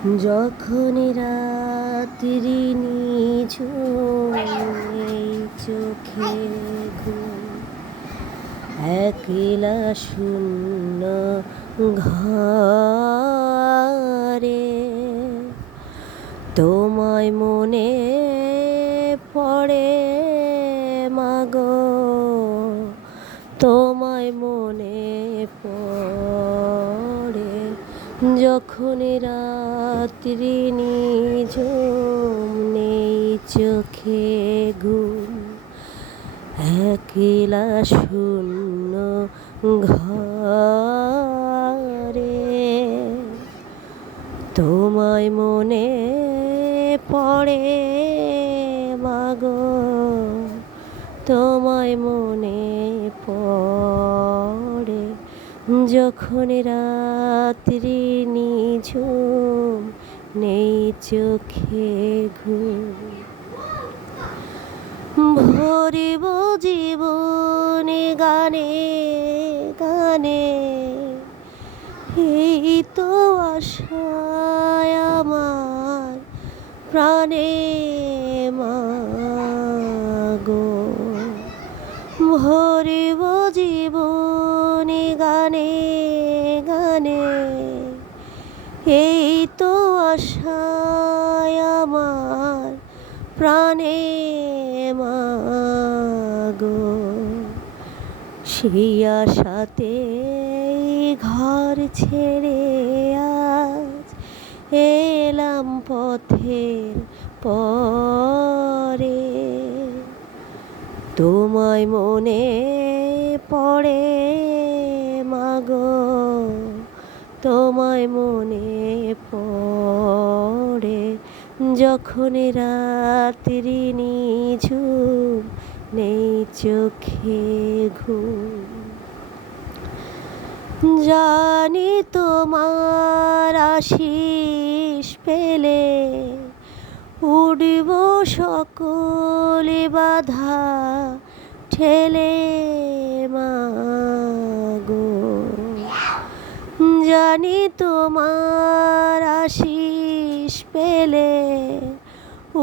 যখন রাত্রি নিঝুম এই চোখে ঘুম, একলা শূন্য ঘরে তোমায় মনে পড়ে মাগো, তোমায় মনে পড়ে। যখন রাত্রি নিঝুম নেই চোখে ঘুম, একলা শূন্য ঘরে তোমায় মনে পড়ে মাগো, তোমায় মনে পড়ে। যখন রাত্রি নিঝুম নেই চোখে ঘুম, ভরিব জীবনে গানে গানে, এই তো আশায় আমার প্রাণে মাগো। ভরিব জীবনে গানে গানে, এই তো আশায় আমার প্রাণে মাগো। সেই আশাতে ঘর ছেড়ে আজ এলাম পথের পরে, তোমায় মনে পড়ে মাগো, তোমায় মনে পড়ে। যখন রাত্রি নিঝুম নেই চোখে ঘুম, জানি তোমার আশিস পেলে উড়ব সকলে বাধা ঠেলে মাগো। জানি তোমার আশিস পেলে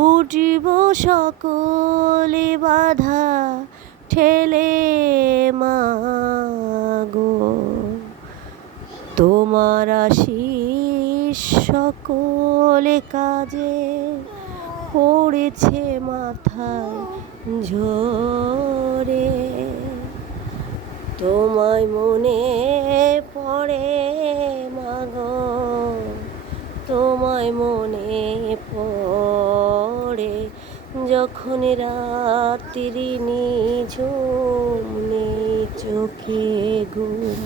উড়ব সকলে বাধা ঠেলে মাগো। তোমার আশিস সকলে কাজে পড়েছে মাথায় ঝরে, তোমায় মনে পড়ে মাগো, তোমায় মনে পড়ে। যখন রাত্রি নিঝুম নেই চোখে ঘুম,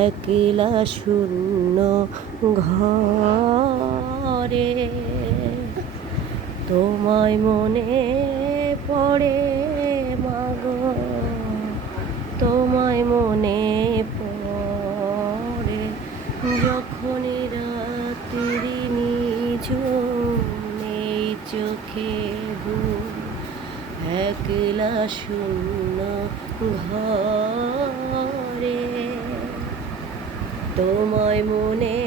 একলা শূন্য ঘরে তোমায় মনে পড়ে মাগো, তোমায় মনে পড়ে। যখন রাত্রি নিঝুম নেই চোখে ঘুম, একলা শূন্য ঘরে তোমায় মনে